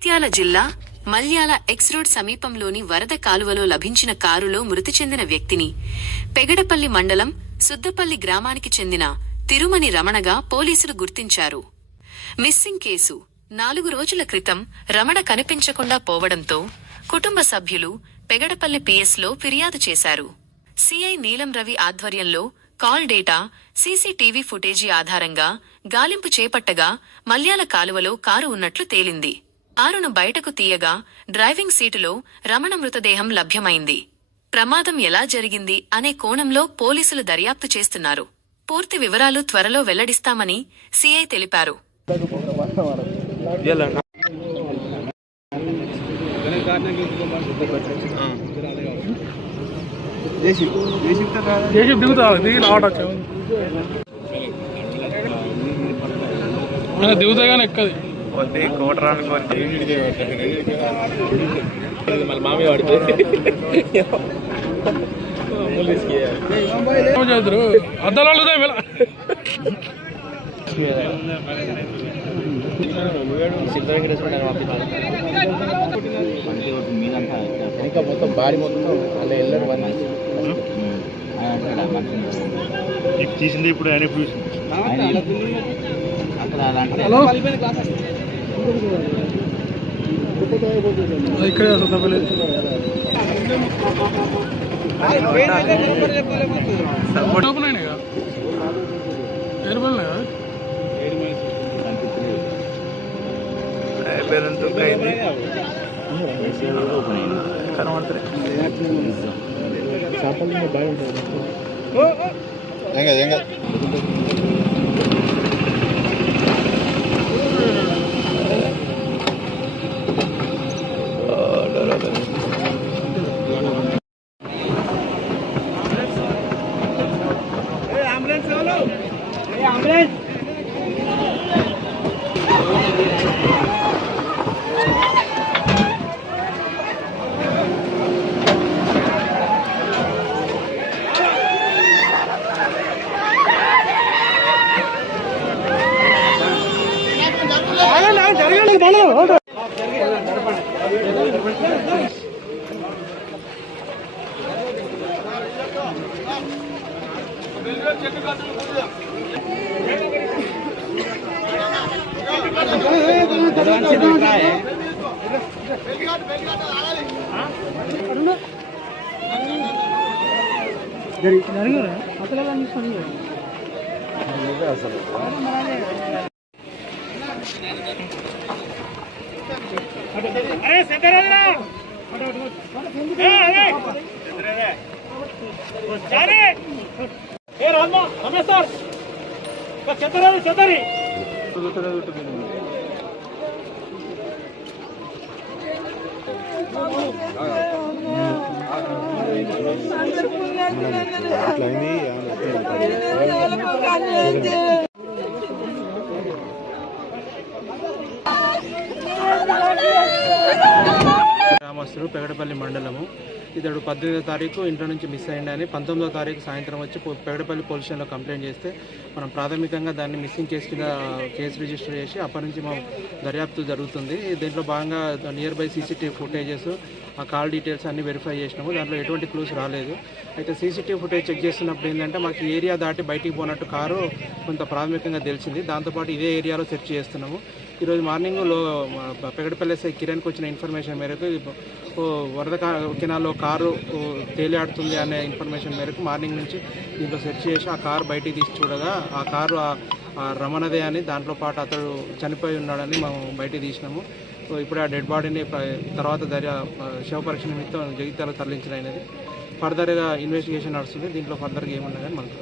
జగిత్యాల జిల్లా Malyala X road సమీపంలోని వరద కాలువలో లభించిన కారులో మృతి చెందిన వ్యక్తిని పెగడపల్లి మండలం సుద్దపల్లి గ్రామానికి చెందిన తిరుమని రమణగా పోలీసులు గుర్తించారు. మిస్సింగ్ కేసు 4 రోజుల క్రితం రమణ కనిపించకుండా పోవడంతో కుటుంబ సభ్యులు పెగడపల్లి పిఎస్లో ఫిర్యాదు చేశారు. సిఐ నీలం రవి ఆధ్వర్యంలో కాల్ డేటా, సీసీటీవీ ఫుటేజీ ఆధారంగా గాలింపు చేపట్టగా మల్యాల కాలువలో కారు ఉన్నట్లు తేలింది. కారును బయటకు తీయగా డ్రైవింగ్ సీటులో రమణ మృతదేహం లభ్యమైంది. ప్రమాదం ఎలా జరిగింది అనే కోణంలో పోలీసులు దర్యాప్తు చేస్తున్నారు. పూర్తి వివరాలు త్వరలో వెల్లడిస్తామని సిఐ తెలిపారు. దిగుతాగానే ఎక్కది మళ్ళీ మామి చేద్దరు అద్దాలు ఇంకా మొత్తం బాడీ మొత్తం అలా వెళ్ళరు తీసింది ఇప్పుడు ఆయన ఇక్కడ గ్రామస్తులు పెగడపల్లి మండలము. ఇతడు 18వ తారీఖు ఇంట్లో నుంచి మిస్ అయ్యిందని 19వ తారీఖు సాయంత్రం వచ్చి పెగడపల్లి పోలీస్ స్టేషన్లో కంప్లైంట్ చేస్తే మనం ప్రాథమికంగా దాన్ని మిస్సింగ్ కేసు కింద కేసు రిజిస్టర్ చేసి అప్పటి నుంచి మా దర్యాప్తు జరుగుతుంది. దీంట్లో భాగంగా నియర్ బై సీసీటీవీ ఫుటేజెస్, ఆ కాల్ డీటెయిల్స్ అన్నీ వెరిఫై చేసినాము. దాంట్లో ఎటువంటి క్లూస్ రాలేదు. అయితే సీసీటీవీ ఫుటేజ్ చెక్ చేస్తున్నప్పుడు ఏంటంటే మాకు ఏరియా దాటి బయటికి పోయినట్టు కారు కొంత ప్రాథమికంగా తెలిసింది. దాంతోపాటు ఇదే ఏరియాలో సెర్చ్ చేస్తున్నాము. ఈరోజు మార్నింగ్లో పెగడపల్లి ఎస్ఐ కిరణ్కి వచ్చిన ఇన్ఫర్మేషన్ మేరకు వరద కెనాల్లో కారు తేలియాడుతుంది అనే ఇన్ఫర్మేషన్ మేరకు మార్నింగ్ నుంచి దీంట్లో సెర్చ్ చేసి ఆ కారు బయటికి తీసి చూడగా ఆ కారు రమణదే అని, దాంట్లో పాటు అతడు చనిపోయి ఉన్నాడని మేము బయటికి తీసినాము. ఇప్పుడు ఆ డెడ్ బాడీని తర్వాత శవ పరీక్ష నిమిత్తం జగిత్యాలకు తరలించడం అనేది. ఫర్దర్గా ఇన్వెస్టిగేషన్ నడుస్తుంది. దీంట్లో ఫర్దర్గా ఏమన్నా కానీ మనకు